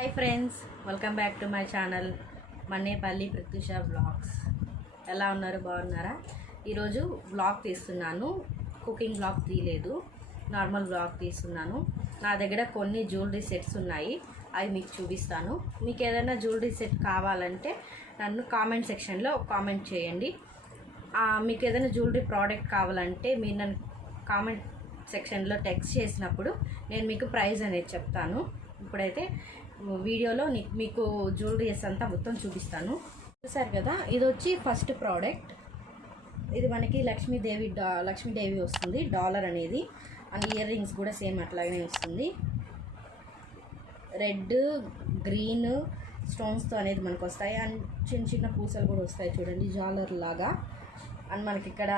Hi friends, welcome back to my channel Mannepalli Prathyusha vlogs. ఎలా ఉన్నారు? బాగున్నారా? ఈరోజు వ్లాగ్ తీస్తున్నాను. కుకింగ్ వ్లాగ్ తీయలేదు, నార్మల్ వ్లాగ్ తీస్తున్నాను. నా దగ్గర కొన్ని జ్యువెలరీ సెట్స్ ఉన్నాయి, అవి మీకు చూపిస్తాను. మీకు ఏదైనా జ్యువెలరీ సెట్ కావాలంటే నన్ను కామెంట్ సెక్షన్లో కామెంట్ చేయండి. మీకు ఏదైనా జ్యువెలరీ ప్రోడక్ట్ కావాలంటే మీరు నన్ను కామెంట్ సెక్షన్లో టెక్స్ట్ చేసినప్పుడు నేను మీకు ప్రైస్ అనేది చెప్తాను. ఇప్పుడైతే వీడియోలో మీకు జ్యువెలరీస్ అంతా మొత్తం చూపిస్తాను. చూసారు కదా, ఇది వచ్చి ఫస్ట్ ప్రోడక్ట్. ఇది మనకి లక్ష్మీదేవి వస్తుంది, డాలర్ అనేది. అండ్ ఇయర్ రింగ్స్ కూడా సేమ్ అట్లాగనే వస్తుంది. రెడ్, గ్రీన్ స్టోన్స్తో అనేది మనకు వస్తాయి. అండ్ చిన్న చిన్న పూసలు కూడా వస్తాయి చూడండి, జాలర్ లాగా. అండ్ మనకి ఇక్కడ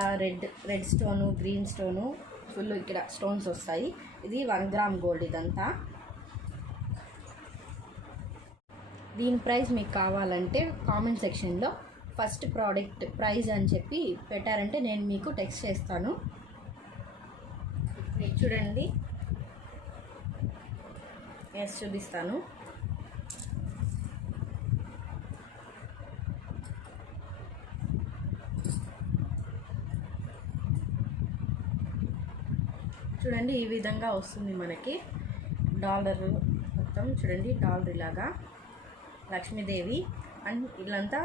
red stone, green stone, full ఇక్కడ స్టోన్స్ వస్తాయి. ఇది 1 గ్రామ్ గోల్డ్ ఇదంతా. దీని ప్రైస్ మీకు కావాలంటే కామెంట్ సెక్షన్లో ఫస్ట్ ప్రోడక్ట్ ప్రైస్ అని చెప్పి పెట్టారంటే నేను మీకు టెక్స్ట్ చేస్తాను. చూడండి, ఎస్ చూపిస్తాను. చూడండి, ఈ విధంగా వస్తుంది మనకి డాలర్ మొత్తం. చూడండి, డాలర్ ఇలాగా లక్ష్మీదేవి. అండ్ ఇదంతా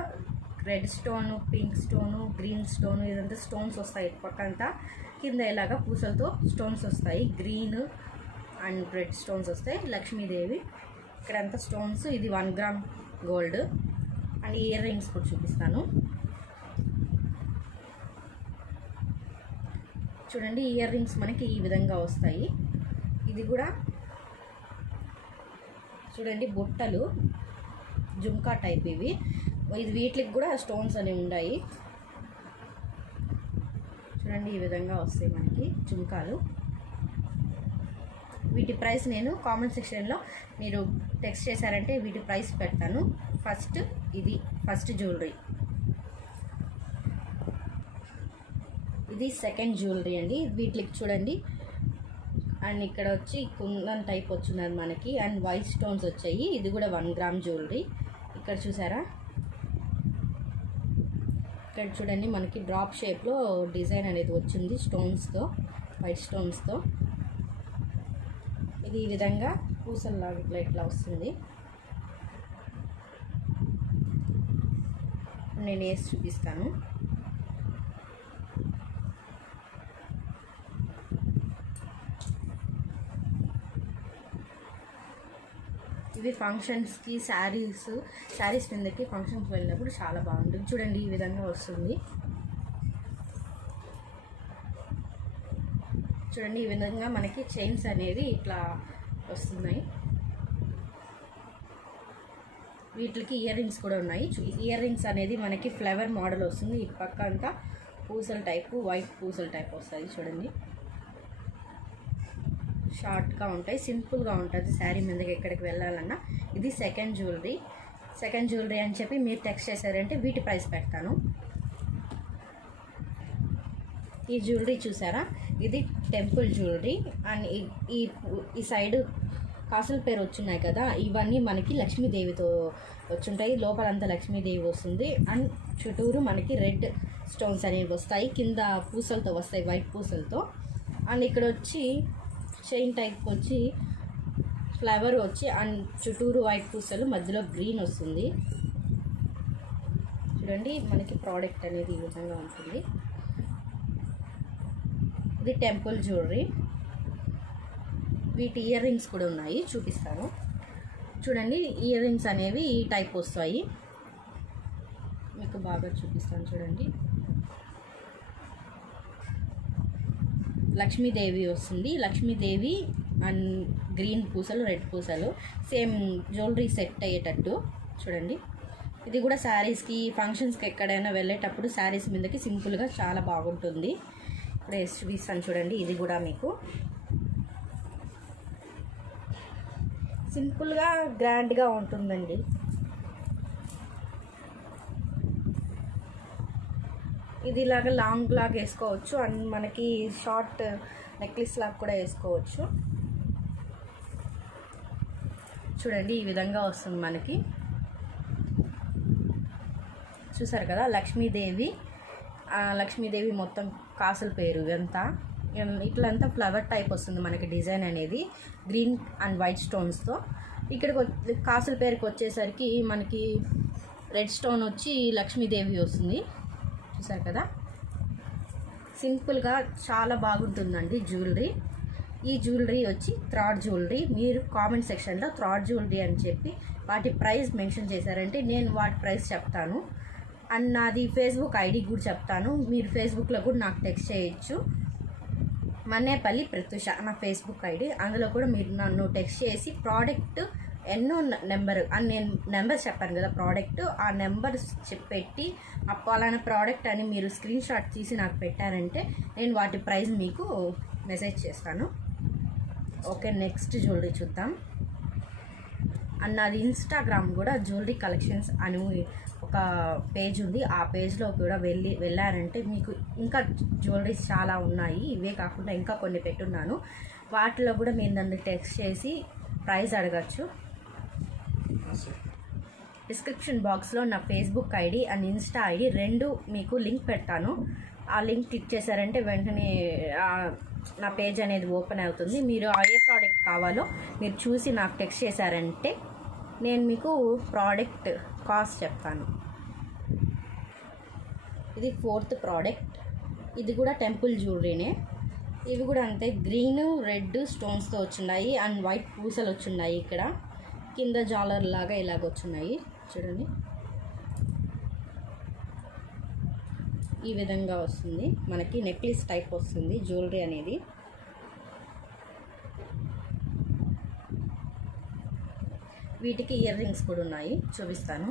red stone, pink stone, green stone, ఇదంతా స్టోన్స్ వస్తాయి. పక్కంతా కింద ఇలాగా పూసలతో స్టోన్స్ వస్తాయి. గ్రీన్ అండ్ రెడ్ స్టోన్స్ వస్తాయి. లక్ష్మీదేవి ఇక్కడంతా స్టోన్స్. ఇది 1 gram gold. And ear rings కూడా చూపిస్తాను. చూడండి, ఇయర్ రింగ్స్ మనకి ఈ విధంగా వస్తాయి. ఇది కూడా చూడండి, బుట్టలు జుంకా టైప్ ఇవి. వీటికి కూడా స్టోన్స్ అనేవి ఉన్నాయి. చూడండి, ఈ విధంగా వస్తాయి మనకి జుంకాలు. వీటి ప్రైస్ నేను కామెంట్ సెక్షన్లో మీరు టెక్స్ట్ చేశారంటే వీటి ప్రైస్ పెడతాను. ఇది ఫస్ట్ జ్యువెలరీ. ఇది సెకండ్ జ్యువెలరీ అండి. వీటికి చూడండి, అండ్ ఇక్కడ వచ్చి కుందన్ టైప్ వచ్చినది మనకి. అండ్ వైట్ స్టోన్స్ వచ్చాయి. ఇది కూడా 1 గ్రామ్ జ్యువెలరీ. ఇక్కడ చూసారా, ఇక్కడ చూడండి మనకి డ్రాప్ షేప్లో డిజైన్ అనేది వచ్చింది స్టోన్స్తో, వైట్ స్టోన్స్తో. ఇది ఈ విధంగా పూసల్లాగా ఇట్లా వస్తుంది. నేను వేసి చూపిస్తాను. ఇవి ఫంక్షన్స్కి, శారీస్ మీదకి ఫంక్షన్స్కి వెళ్ళినప్పుడు చాలా బాగుంటుంది. చూడండి, ఈ విధంగా వస్తుంది. చూడండి, ఈ విధంగా మనకి చైన్స్ అనేది ఇట్లా వస్తున్నాయి. వీటికి ఇయర్ రింగ్స్ కూడా ఉన్నాయి. ఇయర్ రింగ్స్ అనేది మనకి ఫ్లవర్ మోడల్ వస్తుంది. ఈ పక్క అంతా పూసల టైపు, వైట్ పూసల టైప్ వస్తుంది. చూడండి, షార్ట్గా ఉంటాయి, సింపుల్గా ఉంటుంది. శారీ మీదకి ఎక్కడికి వెళ్ళాలన్నా. ఇది సెకండ్ జ్యువెలరీ అని చెప్పి మీరు టెక్స్ట్ చేశారంటే వీటి ప్రైస్ పెడతాను. ఈ జ్యువెలరీ చూసారా, ఇది టెంపుల్ జ్యువెలరీ. అండ్ ఈ సైడ్ కాసుల పేరు వచ్చున్నాయి కదా, ఇవన్నీ మనకి లక్ష్మీదేవితో వచ్చుంటాయి. లోపలంతా లక్ష్మీదేవి వస్తుంది. అండ్ చుట్టూరు మనకి రెడ్ స్టోన్స్ అనేవి వస్తాయి. కింద పూసలతో వస్తాయి, వైట్ పూసలతో. అండ్ ఇక్కడ వచ్చి చైన్ టైప్ వచ్చి ఫ్లవర్ వచ్చి అండ్ చుట్టూరు వైట్ పూసలు, మధ్యలో గ్రీన్ వస్తుంది. చూడండి, మనకి ప్రోడక్ట్ అనేది ఈ విధంగా ఉంటుంది. ఇది టెంపుల్ జ్యువెలరీ. వీటి ఇయర్ రింగ్స్ కూడా ఉన్నాయి, చూపిస్తాను. చూడండి, ఇయర్ రింగ్స్ అనేవి ఈ టైప్ వస్తాయి. మీకు బాగా చూపిస్తాను. చూడండి, లక్ష్మీదేవి వస్తుంది. లక్ష్మీదేవి అండ్ గ్రీన్ పూసలు, రెడ్ పూసలు, సేమ్ జ్యువెలరీ సెట్ అయ్యేటట్టు. చూడండి, ఇది కూడా శారీస్కి, ఫంక్షన్స్కి ఎక్కడైనా వెళ్ళేటప్పుడు శారీస్ మీదకి సింపుల్గా చాలా బాగుంటుంది. ఇప్పుడు చూపిస్తాను. చూడండి, ఇది కూడా మీకు సింపుల్గా గ్రాండ్గా ఉంటుందండి. ఇది ఇలాగ లాంగ్ లాగా వేసుకోవచ్చు. అండ్ మనకి షార్ట్ నెక్లెస్ లాగా కూడా వేసుకోవచ్చు. చూడండి ఈ విధంగా వస్తుంది మనకి. చూసారు కదా లక్ష్మీదేవి మొత్తం కాసుల పేరు ఇదంతా ఇట్లంతా ఫ్లవర్ టైప్ వస్తుంది మనకి డిజైన్ అనేది గ్రీన్ అండ్ వైట్ స్టోన్స్తో. ఇక్కడికి కాసుల పేరుకి వచ్చేసరికి మనకి రెడ్ స్టోన్ వచ్చి లక్ష్మీదేవి వస్తుంది. చూసారు కదా, సింపుల్గా చాలా బాగుంటుందండి జ్యువెలరీ. ఈ జ్యువెలరీ వచ్చి థ్రాడ్ జ్యువెలరీ. మీరు కామెంట్ సెక్షన్లో థ్రాడ్ జ్యువెలరీ అని చెప్పి వాటి ప్రైస్ మెన్షన్ చేశారంటే నేను వాటి ప్రైస్ చెప్తాను. అండ్ నాది ఫేస్బుక్ ఐడి కూడా చెప్తాను. మీరు ఫేస్బుక్లో కూడా నాకు టెక్స్ట్ చేయొచ్చు. మన్నేపల్లి ప్రత్యూష నా ఫేస్బుక్ ఐడి. అందులో కూడా మీరు నన్ను టెక్స్ట్ చేసి ప్రోడక్ట్ ఎన్నో నెంబర్ అని నేను నెంబర్ చెప్పాను కదా ప్రోడక్ట్, ఆ నెంబర్ పెట్టి పలానా ప్రోడక్ట్ అని మీరు స్క్రీన్ షాట్ తీసి నాకు పెట్టారంటే నేను వాటి ప్రైస్ మీకు మెసేజ్ చేస్తాను. ఓకే, నెక్స్ట్ జ్యువెలరీ చూద్దాం. అండ్ నాది ఇన్స్టాగ్రామ్ కూడా జ్యువెలరీ కలెక్షన్స్ అని ఒక పేజ్ ఉంది. ఆ పేజ్లో కూడా వెళ్ళారంటే మీకు ఇంకా జ్యువెలరీస్ చాలా ఉన్నాయి. ఇవే కాకుండా ఇంకా కొన్ని పెట్టున్నాను. వాటిలో కూడా మీరు నన్ను టెక్స్ట్ చేసి ప్రైస్ అడగచ్చు. డిస్క్రిప్షన్ బాక్స్లో నా Facebook ID and Insta ID రెండు మీకు లింక్ పెడతాను. ఆ లింక్ క్లిక్ చేశారంటే వెంటనే నా పేజ్ అనేది ఓపెన్ అవుతుంది. మీరు ఏ ప్రోడక్ట్ కావాలో మీరు చూసి నాకు టెక్స్ట్ చేశారంటే నేను మీకు ప్రోడక్ట్ కాస్ట్ చెప్తాను. ఇది 4th ప్రోడక్ట్. ఇది కూడా టెంపుల్ జ్యువెలరీనే. ఇవి కూడా అంతే, గ్రీన్ రెడ్ స్టోన్స్తో వచ్చున్నాయి అండ్ వైట్ పూసలు వచ్చున్నాయి. ఇక్కడ కింద జాలర్ లాగా ఇలాగ వచ్చున్నాయి చూడండి. ఈ విధంగా వస్తుంది మనకి, నెక్లెస్ టైప్ వస్తుంది జ్యువెలరీ అనేది. వీటికి ఇయర్ రింగ్స్ కూడా ఉన్నాయి, చూపిస్తాను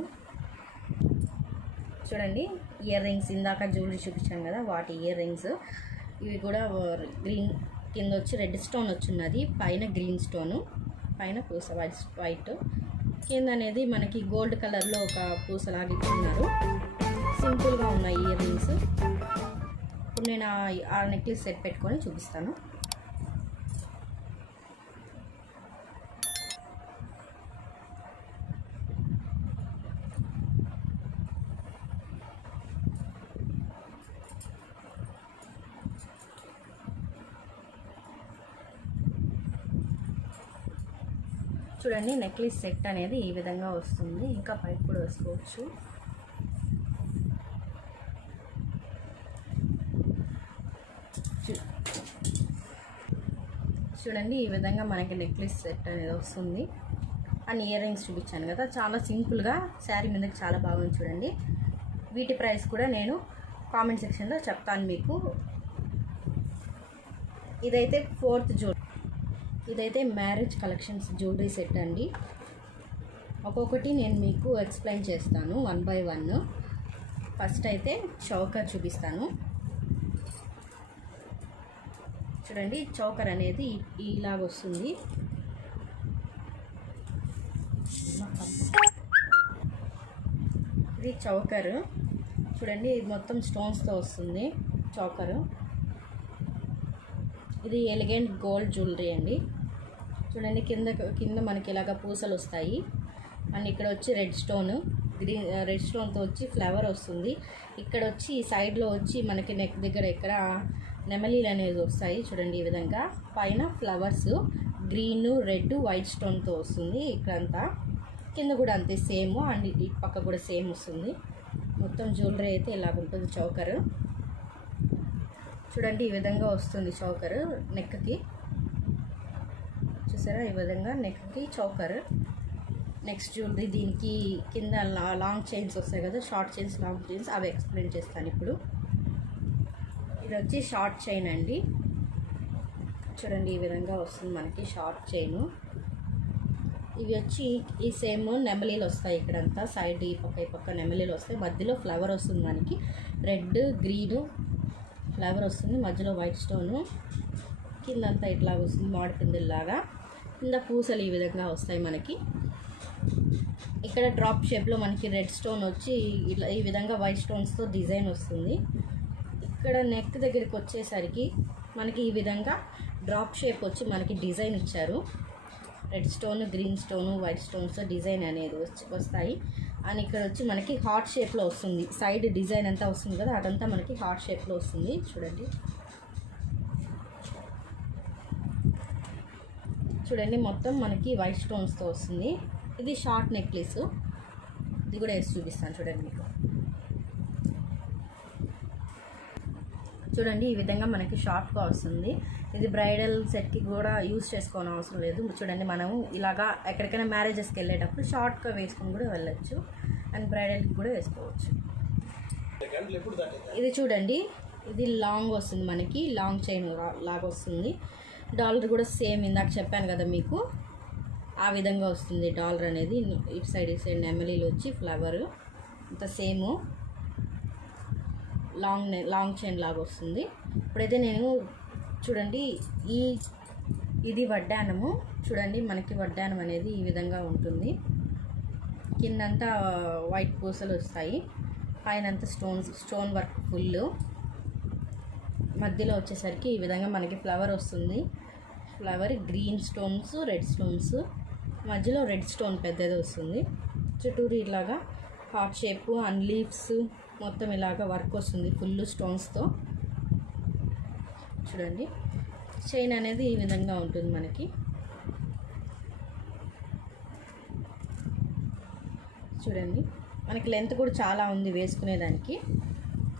చూడండి. ఇయర్ రింగ్స్ ఇందాక జ్యువెలరీ చూపించాను కదా, వాటి ఇయర్ రింగ్స్. ఇవి కూడా గ్రీన్ కింద వచ్చి రెడ్ స్టోన్ వచ్చిన్నది, పైన గ్రీన్ స్టోను, పైన పూస వైట్, కింద అనేది మనకి గోల్డ్ కలర్లో ఒక పూసలాగా ఇచ్చున్నారు. సింపుల్గా ఉన్నాయి ఇయర్ రింగ్స్. ఇప్పుడు నేను ఆ నెక్లెస్ సెట్ పెట్టుకొని చూపిస్తాను. చూడండి, నెక్లెస్ సెట్ అనేది ఈ విధంగా వస్తుంది. ఇంకా పైకి కూడా వేసుకోవచ్చు. చూడండి, ఈ విధంగా మనకి నెక్లెస్ సెట్ అనేది వస్తుంది. అండ్ ఇయర్ రింగ్స్ చూపించాను కదా, చాలా సింపుల్గా శారీ మీదకి చాలా బాగుంది చూడండి. వీటి ప్రైస్ కూడా నేను కామెంట్ సెక్షన్లో చెప్తాను మీకు. ఇదైతే 4th జ్యువెలరీ. ఇదైతే మ్యారేజ్ కలెక్షన్స్ జ్యువెలరీ సెట్ అండి. ఒక్కొక్కటి నేను మీకు ఎక్స్ప్లెయిన్ చేస్తాను 1 by 1. ఫస్ట్ అయితే చౌకర్ చూపిస్తాను. చూడండి, చౌకర్ అనేది ఇలాగ వస్తుంది. ఇది చౌకర్ చూడండి, ఇది మొత్తం స్టోన్స్తో వస్తుంది చౌకరు. ఇది ఎలిగెంట్ గోల్డ్ జ్యువెలరీ అండి. చూడండి, కింద మనకి ఇలాగ పూసలు వస్తాయి. అండ్ ఇక్కడ వచ్చి రెడ్ స్టోన్తో వచ్చి ఫ్లవర్ వస్తుంది. ఇక్కడ వచ్చి సైడ్లో వచ్చి మనకి నెక్ దగ్గర ఇక్కడ నెమలీలు అనేది వస్తాయి చూడండి. ఈ విధంగా పైన ఫ్లవర్స్ గ్రీన్ రెడ్ వైట్ స్టోన్తో వస్తుంది. ఇక్కడంతా కింద కూడా అంతే సేమ్, అండ్ ఈ పక్క కూడా సేమ్ వస్తుంది. మొత్తం జ్యువెలరీ అయితే ఇలాగ ఉంటుంది చౌకర్. చూడండి, ఈ విధంగా వస్తుంది చౌకర్ నెక్కి. చూసారా, ఈ విధంగా నెక్కి చౌకర్. నెక్స్ట్ జ్యువెలరీ, దీనికి కింద లాంగ్ చైన్స్ వస్తాయి కదా, షార్ట్ చైన్స్ లాంగ్ చైన్స్, అవి ఎక్స్ప్లెయిన్ చేస్తాను ఇప్పుడు. ఇది వచ్చి షార్ట్ చైన్ అండి. చూడండి, ఈ విధంగా వస్తుంది మనకి షార్ట్ చైను. ఇవి వచ్చి ఈ సేమ్ నెమలీలు వస్తాయి. ఇక్కడంతా సైడ్ ఈ పక్క నెమలీలు వస్తాయి. మధ్యలో ఫ్లవర్ వస్తుంది మనకి, రెడ్ గ్రీన్ ఫ్లవర్ వస్తుంది, మధ్యలో వైట్ స్టోను, కిందంతా ఇట్లా వస్తుంది మామిడిపిందుల్లాగా. కింద పూసలు ఈ విధంగా వస్తాయి మనకి. ఇక్కడ డ్రాప్ షేప్లో మనకి రెడ్ స్టోన్ వచ్చి ఇట్లా ఈ విధంగా వైట్ స్టోన్స్తో డిజైన్ వస్తుంది. ఇక్కడ నెక్ దగ్గరికి వచ్చేసరికి మనకి ఈ విధంగా డ్రాప్ షేప్ వచ్చి మనకి డిజైన్ ఇచ్చారు. Red stone, green stone, white stones design అనేది వస్తాయి. అండ్ ఇక్కడ వచ్చి మనకి హార్ట్ షేప్లో వస్తుంది. సైడ్ డిజైన్ అంతా వస్తుంది కదా, అదంతా మనకి హార్ట్ షేప్లో వస్తుంది. చూడండి మొత్తం మనకి వైట్ స్టోన్స్తో వస్తుంది. ఇది షార్ట్ నెక్లెస్, ఇది కూడా వేసి చూపిస్తాను చూడండి మీకు. చూడండి ఈ విధంగా మనకి షార్ట్గా వస్తుంది. ఇది బ్రైడల్ సెట్కి కూడా యూజ్ చేసుకోవడం అవసరం లేదు. చూడండి మనము ఇలాగా ఎక్కడికైనా మ్యారేజెస్కి వెళ్ళేటప్పుడు షార్ట్గా వేసుకొని కూడా వెళ్ళచ్చు, అండ్ బ్రైడల్కి కూడా వేసుకోవచ్చు. ఇది చూడండి, ఇది లాంగ్ వస్తుంది మనకి, లాంగ్ చైన్ లాగా వస్తుంది. డాలర్ కూడా సేమ్ ఇందాక చెప్పాను కదా మీకు, ఆ విధంగా వస్తుంది డాలర్ అనేది. ఇటు సైడ్ నెమలీలు వచ్చి ఫ్లవర్ అంత సేమ్ లాంగ్ చైన్ లాగా వస్తుంది. ఇప్పుడైతే నేను చూడండి ఇది వడ్డానము. చూడండి మనకి వడ్డానం అనేది ఈ విధంగా ఉంటుంది. కిందంతా వైట్ పూసలు వస్తాయి, పైనంతా స్టోన్ వర్క్ ఫుల్. మధ్యలో వచ్చేసరికి ఈ విధంగా మనకి ఫ్లవర్ వస్తుంది. Flower green stones, red stones, మధ్యలో రెడ్ స్టోన్ పెద్దది వస్తుంది. చుట్టూరు ఇలాగా హార్ట్ షేప్ అండ్ లీవ్స్ మొత్తం ఇలాగా వర్క్ వస్తుంది ఫుల్ స్టోన్స్తో. చూడండి చైన్ అనేది ఈ విధంగా ఉంటుంది మనకి. చూడండి మనకి లెంత్ కూడా చాలా ఉంది వేసుకునేదానికి.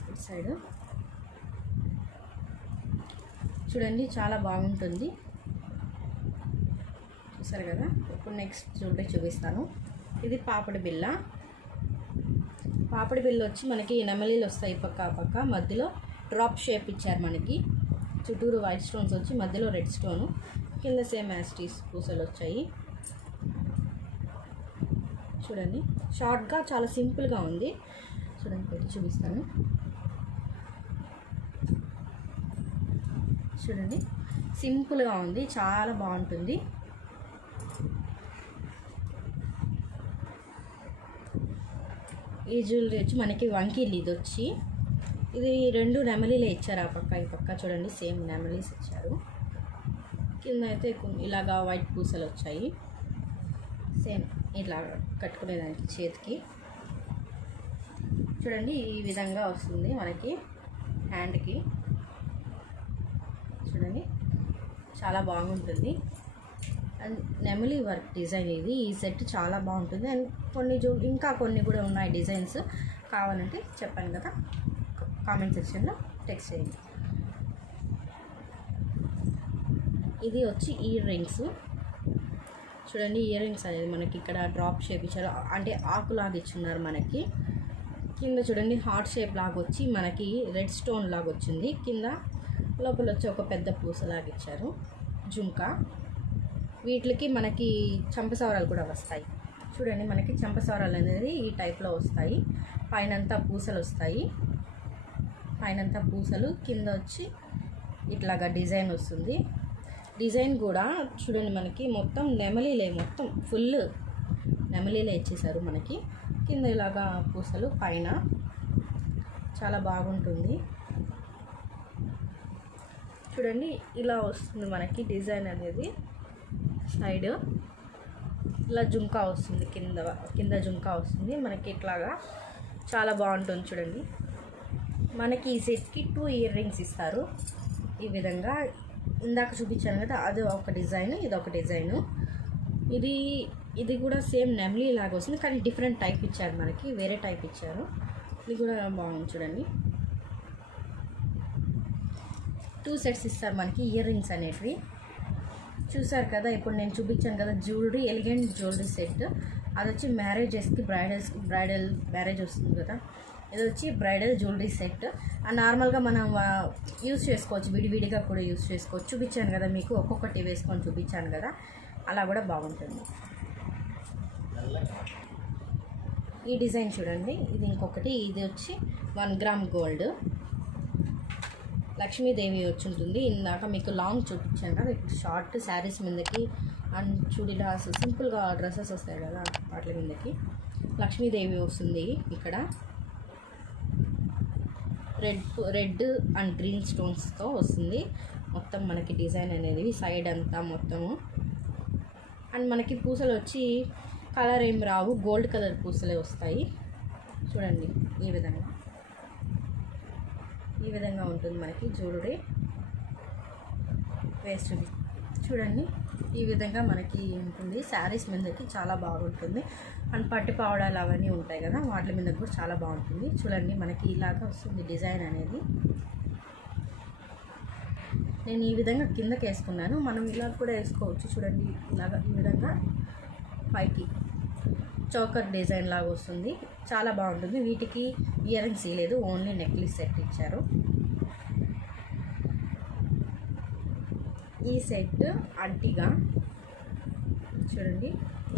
ఇటు సైడ్ చూడండి చాలా బాగుంటుంది, చూసారు కదా. ఇప్పుడు నెక్స్ట్ జ్యువెలరీ చూపిస్తాను. ఇది పాపడి బిళ్ళ. పాపడి బిళ్ళ వచ్చి మనకి నెమలీలు వస్తాయి పక్క మధ్యలో డ్రాప్ షేప్ ఇచ్చారు మనకి. చుట్టూరు వైట్ స్టోన్స్ వచ్చి మధ్యలో రెడ్ స్టోను, కింద సేమ్ యాస్టీస్ పూసలు వచ్చాయి. చూడండి షార్ట్గా చాలా సింపుల్గా ఉంది. చూడండి పెట్టి చూపిస్తాను. చూడండి సింపుల్గా ఉంది, చాలా బాగుంటుంది. ఈ జ్యువెలరీ వచ్చి మనకి వంకీలు. ఇది రెండు నెమలీలే ఇచ్చారు, ఆ పక్క ఈ పక్క. చూడండి సేమ్ నెమలీస్ ఇచ్చారు. కింద అయితే ఇలాగా వైట్ పూసలు వచ్చాయి, సేమ్ ఇట్లా కట్టుకునేదానికి చేతికి. చూడండి ఈ విధంగా వస్తుంది మనకి హ్యాండ్కి. చూడండి చాలా బాగుంటుంది. అండ్ నెమలీ వర్క్ డిజైన్ ఇది. ఈ సెట్ చాలా బాగుంటుంది. అండ్ ఇంకా కొన్ని కూడా ఉన్నాయి డిజైన్స్. కావాలంటే చెప్పాను కదా, కామెంట్ సెక్షన్లో టెక్స్ట్ చేయండి. ఇది వచ్చి ఇయర్ రింగ్స్. చూడండి ఇయర్ రింగ్స్ అనేది మనకి ఇక్కడ డ్రాప్ షేప్ ఇచ్చారు, అంటే ఆకులాగా ఇచ్చున్నారు మనకి. కింద చూడండి హార్ట్ షేప్ లాగా వచ్చి మనకి రెడ్ స్టోన్ లాగా వచ్చింది. కింద లోపల వచ్చి ఒక పెద్ద పూసలాగా ఇచ్చారు. జుంకా. వీటికి మనకి చంపసవరాలు కూడా వస్తాయి. చూడండి మనకి చంపసవరాలు అనేది ఈ టైప్లో వస్తాయి. పైనంతా పూసలు వస్తాయి, పైనంతా పూసలు, కింద వచ్చి ఇట్లాగా డిజైన్ వస్తుంది. డిజైన్ కూడా చూడండి మనకి మొత్తం నెమలీలే, మొత్తం ఫుల్ నెమలీలే ఇచ్చేసారు మనకి. కింద ఇలాగా పూసలు, పైన చాలా బాగుంటుంది. చూడండి ఇలా వస్తుంది మనకి డిజైన్ అనేది. సైడ్ ఇలా జుంకా వస్తుంది, కింద జుంకా వస్తుంది మనకి. ఇట్లాగా చాలా బాగుంటుంది. చూడండి మనకి ఈ సెట్కి 2 ఇయర్ రింగ్స్ ఇస్తారు ఈ విధంగా. ఇందాక చూపించాను కదా, అది ఒక డిజైన్, ఇది ఒక డిజైను. ఇది కూడా సేమ్ నెమలీ లాగా వస్తుంది, కానీ డిఫరెంట్ టైప్ ఇచ్చారు మనకి, వేరే టైప్ ఇచ్చారు. ఇది కూడా బాగుంది. చూడండి 2 సెట్స్ ఇస్తారు మనకి ఇయర్ రింగ్స్ అనేటివి. చూసారు కదా, ఇప్పుడు నేను చూపించాను కదా జ్యువెలరీ, ఎలిగెంట్ జ్యువెలరీ సెట్. అది వచ్చి మ్యారేజెస్కి, బ్రైడల్ మ్యారేజ్ వస్తుంది కదా, ఇది వచ్చి బ్రైడల్ జ్యువెలరీ సెట్. నార్మల్గా మనం యూస్ చేసుకోవచ్చు, విడివిడిగా కూడా యూస్ చేసుకోవచ్చు. చూపించాను కదా మీకు, ఒక్కొక్కటి వేసుకొని చూపించాను కదా, అలా కూడా బాగుంటుంది. ఈ డిజైన్ చూడండి, ఇది ఇంకొకటి. ఇది వచ్చి 1 గ్రామ్ గోల్డ్, లక్ష్మీదేవి వచ్చి ఉంటుంది. ఇందాక మీకు లాంగ్ చూపించాను కదా, ఇప్పుడు షార్ట్ శారీస్ మీదకి అండ్ చూడిలా సింపుల్గా డ్రెస్సెస్ వస్తాయి కదా, వాటి మీదకి లక్ష్మీదేవి వస్తుంది. ఇక్కడ రెడ్ అండ్ గ్రీన్ స్టోన్స్తో వస్తుంది మొత్తం మనకి డిజైన్ అనేది, సైడ్ అంతా మొత్తము. అండ్ మనకి పూసలు వచ్చి కలర్ ఏం రావు, గోల్డ్ కలర్ పూసలే వస్తాయి. చూడండి ఈ విధంగా ఉంటుంది మనకి జ్యువెలరీ. వేస్ట్ చూడండి ఈ విధంగా మనకి ఉంటుంది. శారీస్ మీదకి చాలా బాగుంటుంది. అండ్ పట్టు పావడాలు అవన్నీ ఉంటాయి కదా, వాటి మీద కూడా చాలా బాగుంటుంది. చూడండి మనకి ఇలాగా వస్తుంది డిజైన్ అనేది. నేను ఈ విధంగా కిందకి వేసుకున్నాను, మనం ఇలా కూడా వేసుకోవచ్చు. చూడండి ఇలాగా ఈ విధంగా పైకి చౌకర్ డిజైన్ లాగా వస్తుంది, చాలా బాగుంటుంది. వీటికి ఇయర్ రింగ్స్ ఇవ్వలేదు, ఓన్లీ నెక్లెస్ సెట్ ఇచ్చారు. ఈ సెట్ అడ్డిగా చూడండి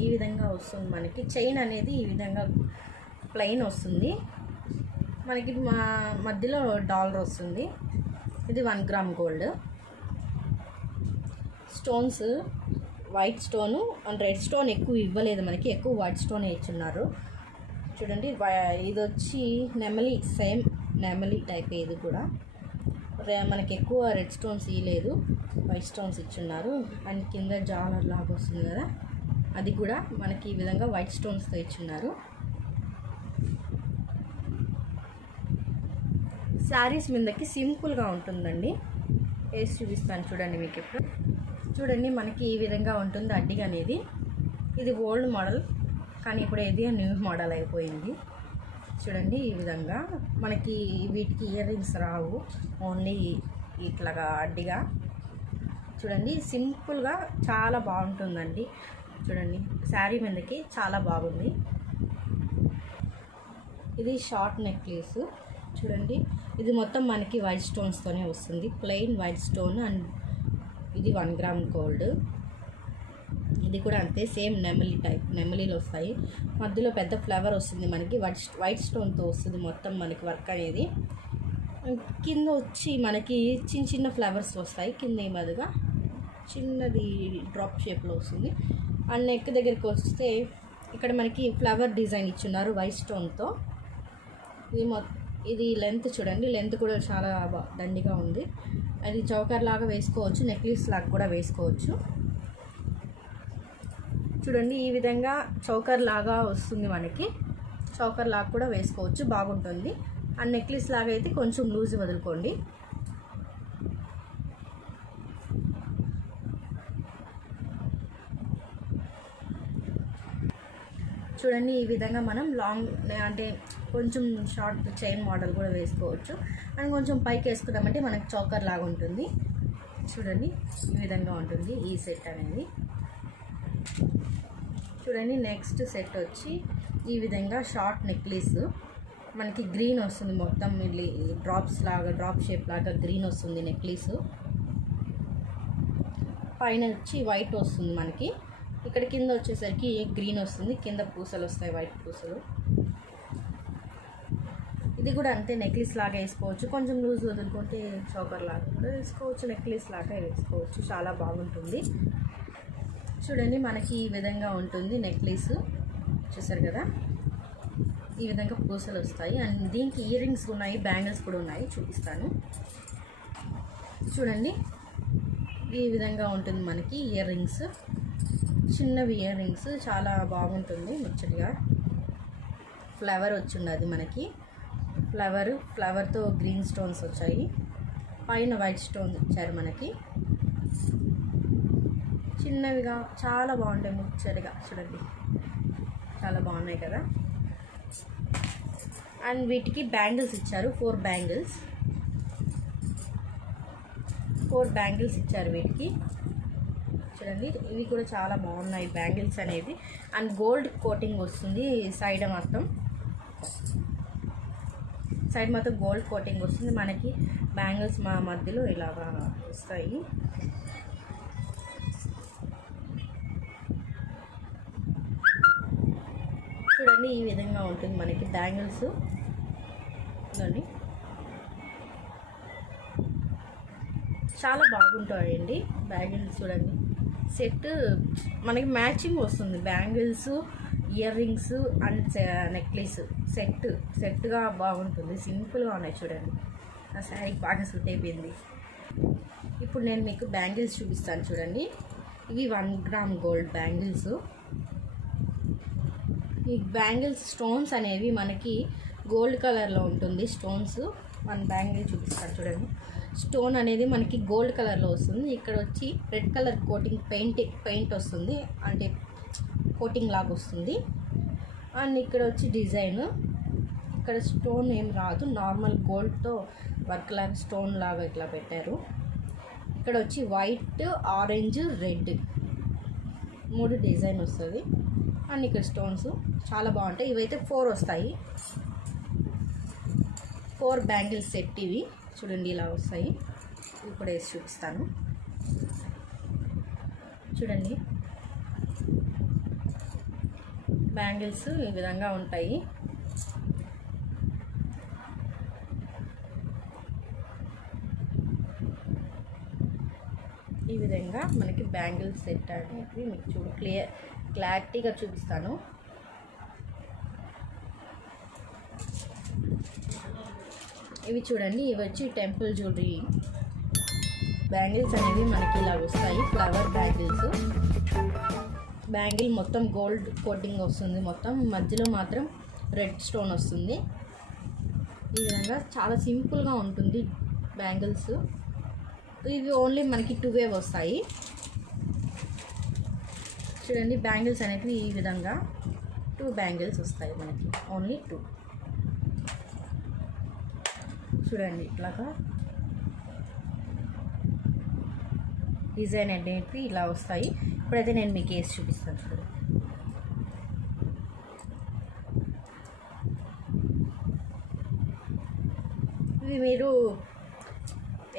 ఈ విధంగా వస్తుంది మనకి. చైన్ అనేది ఈ విధంగా ప్లెయిన్ వస్తుంది మనకి, మధ్యలో డాలర్ వస్తుంది. ఇది 1 gram gold. Stones white stone and red stone ఎక్కువ ఇవ్వలేదు మనకి, ఎక్కువ వైట్ స్టోన్ ఇచ్చున్నారు. చూడండి ఇది వచ్చి నెమలి, సేమ్ నెమలి టైప్. ఇది కూడా మనకి ఎక్కువ రెడ్ స్టోన్స్ ఇవ్వలేదు, వైట్ స్టోన్స్ ఇచ్చున్నారు. అండ్ కింద జాలర్ లాగా వస్తుంది కదా, అది కూడా మనకి ఈ విధంగా వైట్ స్టోన్స్తో ఇచ్చున్నారు. శారీస్ మీదకి సింపుల్గా ఉంటుందండి. వేసి చూపిస్తాను చూడండి మీకు ఇప్పుడు. చూడండి మనకి ఈ విధంగా ఉంటుంది అడ్డిగా అనేది. ఇది ఓల్డ్ మోడల్ కానీ ఇప్పుడు ఇది న్యూ మోడల్ అయిపోయింది. చూడండి ఈ విధంగా మనకి వీటికి ఇయర్ రింగ్స్ రావు, ఓన్లీ ఇట్లాగా అడ్డిగా. చూడండి సింపుల్గా చాలా బాగుంటుందండి. చూడండి శారీ మీదకి చాలా బాగుంది. ఇది షార్ట్ నెక్లెస్. చూడండి ఇది మొత్తం మనకి వైట్ స్టోన్స్తోనే వస్తుంది, ప్లెయిన్ వైట్ స్టోన్. అండ్ ఇది 1 గ్రామ్ గోల్డ్. ఇది కూడా అంతే, సేమ్ నెమలి టైప్, నెమలీలు వస్తాయి. మధ్యలో పెద్ద ఫ్లవర్ వస్తుంది మనకి, వైట్ స్టోన్తో వస్తుంది మొత్తం మనకి వర్క్ అనేది. కింద వచ్చి మనకి చిన్న చిన్న ఫ్లవర్స్ వస్తాయి కింద, ఈ మధ్యగా చిన్నది డ్రాప్ షేప్లో వస్తుంది. అండ్ నెక్ దగ్గరికి వస్తే ఇక్కడ మనకి ఫ్లవర్ డిజైన్ ఇచ్చున్నారు వైట్ స్టోన్తో. ఇది లెంత్ చూడండి, లెంత్ కూడా చాలా దండిగా ఉంది. అది చౌకర్ లాగా వేసుకోవచ్చు, నెక్లెస్ లాగా కూడా వేసుకోవచ్చు. చూడండి ఈ విధంగా చౌకర్ లాగా వస్తుంది మనకి, చౌకర్ లాగా కూడా వేసుకోవచ్చు, బాగుంటుంది. అండ్ నెక్లెస్ లాగా అయితే కొంచెం లూజ్ వదులుకోండి. చూడండి ఈ విధంగా మనం లాంగ్ అంటే కొంచెం షార్ట్ చైన్ మోడల్ కూడా వేసుకోవచ్చు. అండ్ కొంచెం పైకి వేసుకున్నామంటే మనకి చౌకర్ లాగా ఉంటుంది. చూడండి ఈ విధంగా ఉంటుంది ఈ సెట్ అనేది. చూడండి నెక్స్ట్ సెట్ వచ్చి ఈ విధంగా షార్ట్ నెక్లెస్ మనకి గ్రీన్ వస్తుంది, మొత్తం డ్రాప్స్ లాగా, డ్రాప్ షేప్ లాగా గ్రీన్ వస్తుంది నెక్లెస్. పైన వచ్చి వైట్ వస్తుంది మనకి, ఇక్కడ కింద వచ్చేసరికి గ్రీన్ వస్తుంది, కింద పూసలు వస్తాయి వైట్ పూసలు. ఇది కూడా అంతే, నెక్లెస్ లాగా వేసుకోవచ్చు, కొంచెం లూజ్ వదులుకుంటే చౌకర్ లాగా కూడా వేసుకోవచ్చు, నెక్లెస్ లాగా వేసుకోవచ్చు, చాలా బాగుంటుంది. చూడండి మనకి ఈ విధంగా ఉంటుంది నెక్లెస్, చూసారు కదా ఈ విధంగా పూసలు వస్తాయి. అండ్ దీనికి ఇయర్ రింగ్స్ ఉన్నాయి, బ్యాంగిల్స్ కూడా ఉన్నాయి, చూపిస్తాను. చూడండి ఈ విధంగా ఉంటుంది మనకి ఇయర్ రింగ్స్, చిన్నవి ఇయర్ రింగ్స్, చాలా బాగుంటుంది ముచ్చటిగా. ఫ్లవర్ వచ్చింది మనకి, ఫ్లవర్తో గ్రీన్ స్టోన్స్ వచ్చాయి, పైన వైట్ స్టోన్ ఇచ్చారు మనకి, చిన్నవిగా చాలా బాగుంటాయి ముచ్చటిగా. చూడండి చాలా బాగున్నాయి కదా. అండ్ వీటికి బ్యాంగిల్స్ ఇచ్చారు, 4 బ్యాంగిల్స్ ఇచ్చారు వీటికి. చూడండి ఇవి కూడా చాలా బాగున్నాయి బ్యాంగిల్స్ అనేది. అండ్ గోల్డ్ కోటింగ్ వస్తుంది సైడ్ మొత్తం గోల్డ్ కోటింగ్ వస్తుంది మనకి. బ్యాంగిల్స్ మా మధ్యలో ఇలాగా వస్తాయి. చూడండి ఈ విధంగా ఉంటుంది మనకి బ్యాంగిల్స్. చూడండి చాలా బాగుంటాయండి బ్యాంగిల్స్. చూడండి సెట్ మనకి మ్యాచింగ్ వస్తుంది, bangles, earrings and necklace సెట్గా బాగుంటుంది, సింపుల్గా ఉన్నాయి. చూడండి ఆ శారీకి బాగా సూట్ అయిపోయింది. ఇప్పుడు నేను మీకు బ్యాంగిల్స్ చూపిస్తాను. చూడండి ఇవి 1 గ్రామ్ గోల్డ్ బ్యాంగిల్స్. ఈ బ్యాంగిల్స్ స్టోన్స్ అనేవి మనకి గోల్డ్ కలర్లో ఉంటుంది. స్టోన్స్ 1 బ్యాంగిల్ చూపిస్తాను చూడండి. స్టోన్ అనేది మనకి గోల్డ్ కలర్లో వస్తుంది. ఇక్కడ వచ్చి రెడ్ కలర్ కోటింగ్ పెయింట్ వస్తుంది, అంటే కోటింగ్ లాగా వస్తుంది. అండ్ ఇక్కడ వచ్చి డిజైన్, ఇక్కడ స్టోన్ ఏం రాదు, నార్మల్ గోల్డ్తో వర్క్ లాగా స్టోన్ లాగా ఇట్లా పెట్టారు. ఇక్కడ వచ్చి వైట్, ఆరెంజ్, రెడ్ 3 డిజైన్ వస్తుంది. అండ్ ఇక్కడ స్టోన్స్ చాలా బాగుంటాయి. ఇవైతే 4 వస్తాయి. 4 బ్యాంగిల్స్ సెట్ ఇవి చూడండి, ఇలా వస్తాయి. ఇప్పుడు వేసి చూపిస్తాను చూడండి. బ్యాంగిల్స్ ఈ విధంగా ఉంటాయి. ఈ విధంగా మనకి బ్యాంగిల్స్ సెట్ అనేది మీకు క్లారిటీగా చూపిస్తాను. ఇవి చూడండి, ఇవి వచ్చి టెంపుల్ జ్యువెలరీ బ్యాంగిల్స్ అనేవి మనకి ఇలా వస్తాయి. Flower bangles. బ్యాంగిల్ మొత్తం గోల్డ్ కోటింగ్ వస్తుంది, మొత్తం మధ్యలో మాత్రం రెడ్ స్టోన్ వస్తుంది. ఈ విధంగా చాలా సింపుల్గా ఉంటుంది బ్యాంగిల్స్. ఇవి ఓన్లీ మనకి 2 వస్తాయి. చూడండి, బ్యాంగిల్స్ అనేవి ఈ విధంగా 2 బ్యాంగిల్స్ వస్తాయి మనకి, ఓన్లీ 2. చూడండి, ఇట్లాగా డిజైన్ అనేవి ఇలా వస్తాయి. ఇప్పుడైతే నేను మీకు వేసి చూపిస్తాను చూడండి.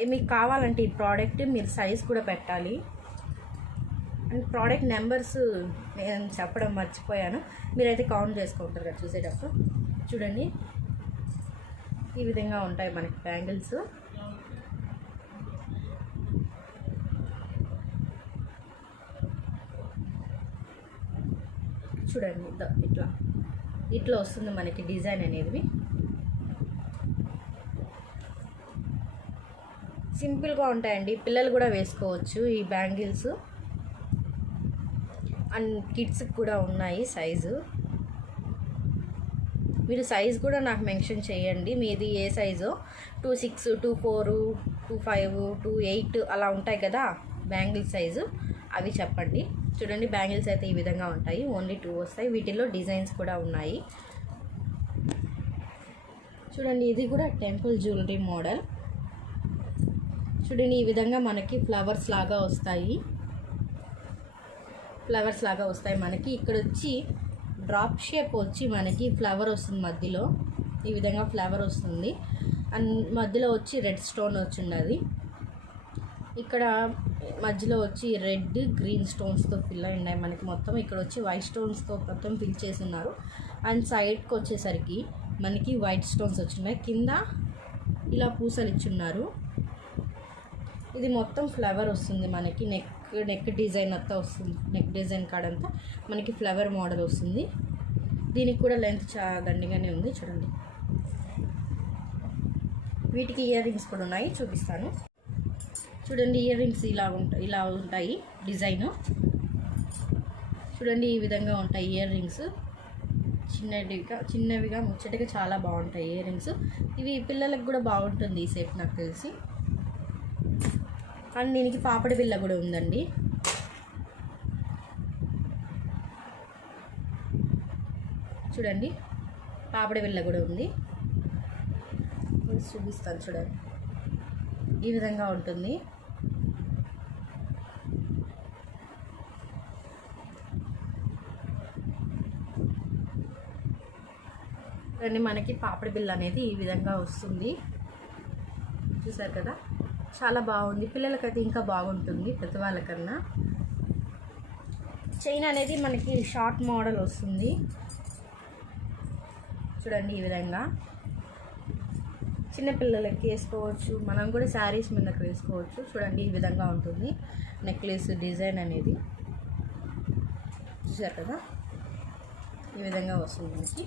ఇవి మీకు కావాలంటే ఈ ప్రోడక్ట్ మీరు సైజ్ కూడా పెట్టాలి. అండ్ ప్రోడక్ట్ నెంబర్స్ నేను చెప్పడం మర్చిపోయాను, మీరైతే కౌంట్ చేసుకుంటారు కదా చూసేటప్పుడు. చూడండి, ఈ విధంగా ఉంటాయి మనకి బ్యాంగిల్స్. చూడండి, ఇట్లా వస్తుంది మనకి డిజైన్ అనేది. సింపుల్గా ఉంటాయండి, పిల్లలు కూడా వేసుకోవచ్చు ఈ బ్యాంగిల్స్. అండ్ కిడ్స్కి కూడా ఉన్నాయి సైజు. మీరు సైజ్ కూడా నాకు మెన్షన్ చేయండి, మీది ఏ సైజు. 2.6, 2.4, 2.5, 2.8 అలా ఉంటాయి కదా బ్యాంగిల్ సైజు, అవి చెప్పండి. చూడండి, బ్యాంగిల్స్ అయితే ఈ విధంగా ఉంటాయి, ఓన్లీ 2 వస్తాయి. వీటిల్లో డిజైన్స్ కూడా ఉన్నాయి. చూడండి, ఇది కూడా టెంపుల్ జ్యువెలరీ మోడల్. చూడండి, ఈ విధంగా మనకి ఫ్లవర్స్ లాగా వస్తాయి. మనకి ఇక్కడ వచ్చి డ్రాప్ షేప్ వచ్చి మనకి ఫ్లవర్ వస్తుంది మధ్యలో. ఈ విధంగా ఫ్లవర్ వస్తుంది. అండ్ మధ్యలో వచ్చి రెడ్ స్టోన్ వచ్చింది. ఇక్కడ మధ్యలో వచ్చి రెడ్, గ్రీన్ స్టోన్స్తో ఫిల్ అయి ఉన్నాయి మనకి మొత్తం. ఇక్కడ వచ్చి వైట్ స్టోన్స్తో మొత్తం ఫిల్ చేసి ఉన్నారు. అండ్ సైడ్కి వచ్చేసరికి మనకి వైట్ స్టోన్స్ వచ్చినాయి. కింద ఇలా పూసలు ఇచ్చున్నారు. ఇది మొత్తం ఫ్లవర్ వస్తుంది మనకి. నెక్ డిజైన్ అంతా వస్తుంది. నెక్ డిజైన్ కాడంతా మనకి ఫ్లవర్ మోడల్ వస్తుంది. దీనికి కూడా లెంత్ చాలా దండిగానే ఉంది. చూడండి, వీటికి ఇయర్ రింగ్స్ కూడా ఉన్నాయి, చూపిస్తాను. చూడండి, ఇయర్ రింగ్స్ ఇలా ఉంటాయి డిజైన్. చూడండి, ఈ విధంగా ఉంటాయి ఇయర్ రింగ్స్. చిన్నవిగా ముచ్చటగా చాలా బాగుంటాయి ఇయర్ రింగ్స్. ఇవి పిల్లలకు కూడా బాగుంటుంది ఈ సెట్ నాకు తెలిసి. అండ్ దీనికి పాపడి బిళ్ళ కూడా ఉందండి. చూడండి, పాపడి బిళ్ళ కూడా ఉంది, చూపిస్తాను. చూడండి, ఈ విధంగా ఉంటుంది. చూడండి, మనకి పాపడి బిళ్ళ అనేది ఈ విధంగా వస్తుంది. చూసారు కదా, చాలా బాగుంది. పిల్లలకైతే ఇంకా బాగుంటుంది ప్రతి వాళ్ళకన్నా. చైన్ అనేది మనకి షార్ట్ మోడల్ వస్తుంది. చూడండి, ఈ విధంగా చిన్నపిల్లలకి వేసుకోవచ్చు, మనం కూడా శారీస్ మీదకి వేసుకోవచ్చు. చూడండి, ఈ విధంగా ఉంటుంది నెక్లెస్ డిజైన్ అనేది. చూసారు కదా, ఈ విధంగా వస్తుంది మనకి.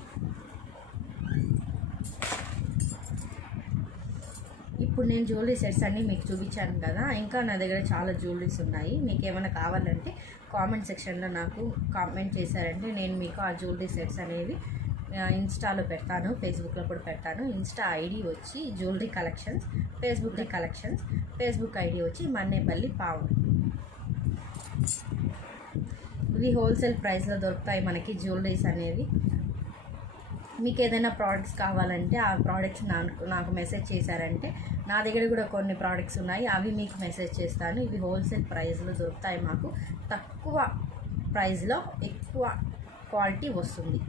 ఇప్పుడు నేను జ్యువెలరీ సెట్స్ అన్నీ మీకు చూపించాను కదా, ఇంకా నా దగ్గర చాలా జ్యువెలరీస్ ఉన్నాయి. మీకు ఏమైనా కావాలంటే కామెంట్ సెక్షన్లో నాకు కామెంట్ చేశారంటే నేను మీకు ఆ జ్యువెలరీ సెట్స్ అనేవి ఇన్స్టాలో పెడతాను, ఫేస్బుక్లో కూడా పెడతాను. ఇన్స్టా ఐడి వచ్చి జ్యువెలరీ కలెక్షన్స్, ఫేస్బుక్ ఐడి వచ్చి మన్నేపల్లి పావు. ఇవి హోల్సేల్ ప్రైస్లో దొరుకుతాయి మనకి జ్యువెలరీస్ అనేవి. మీకు ఏదైనా ప్రోడక్ట్స్ కావాలంటే ఆ ప్రోడక్ట్స్ నాకు మెసేజ్ చేశారంటే నా దగ్గర కూడా కొన్ని ప్రోడక్ట్స్ ఉన్నాయి, అవి మీకు మెసేజ్ చేస్తాను. ఇవి హోల్సేల్ ప్రైస్లో దొరుకుతాయి, మాకు తక్కువ ప్రైస్లో ఎక్కువ క్వాలిటీ వస్తుంది.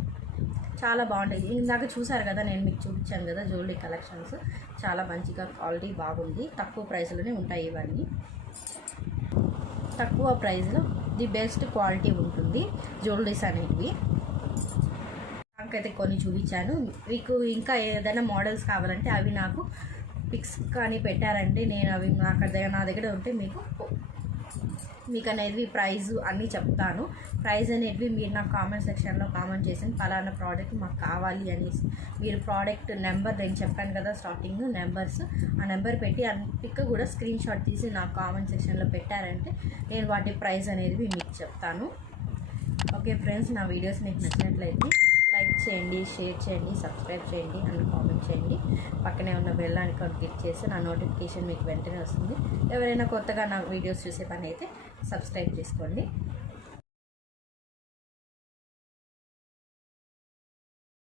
చాలా బాగుంటాయి. ఇందాక చూసారు కదా, నేను మీకు చూపించాను కదా జ్యువెలరీ కలెక్షన్స్, చాలా మంచిగా క్వాలిటీ బాగుంది. తక్కువ ప్రైస్లోనే ఉంటాయి ఇవన్నీ. తక్కువ ప్రైస్లో ది బెస్ట్ క్వాలిటీ ఉంటుంది జ్యువెలరీస్ అనేవి. నాకైతే కొన్ని చూపించాను. మీకు ఇంకా ఏదైనా మోడల్స్ కావాలంటే అవి నాకు పిక్స్ కానీ పెట్టారంటే నేను అవి నా దగ్గర ఉంటే మీకు అనేది ప్రైస్ అన్నీ చెప్తాను. ప్రైస్ అనేవి మీరు నాకు కామెంట్ సెక్షన్లో కామెంట్ చేసి పలానా ప్రోడక్ట్ మాకు కావాలి అనేసి మీరు ప్రోడక్ట్ నెంబర్ నేను చెప్పాను కదా స్టార్టింగ్ నెంబర్స్, ఆ నెంబర్ పెట్టి ఆ పిక్ కూడా స్క్రీన్ షాట్ తీసి నాకు కామెంట్ సెక్షన్లో పెట్టారంటే నేను వాటి ప్రైస్ అనేది మీకు చెప్తాను. ఓకే ఫ్రెండ్స్, నా వీడియోస్ మీకు నచ్చినట్లయితే లైక్ చేయండి, షేర్ చేయండి, సబ్స్క్రైబ్ చేయండి అండ్ కామెంట్ చేయండి. పక్కనే ఉన్న బెల్ ఐకాన్ క్లిక్ చేసి నా నోటిఫికేషన్ మీకు వెంటనే వస్తుంది. ఎవరైనా కొత్తగా నా వీడియోస్ చూసే పని అయితే సబ్స్క్రైబ్ చేసుకోండి.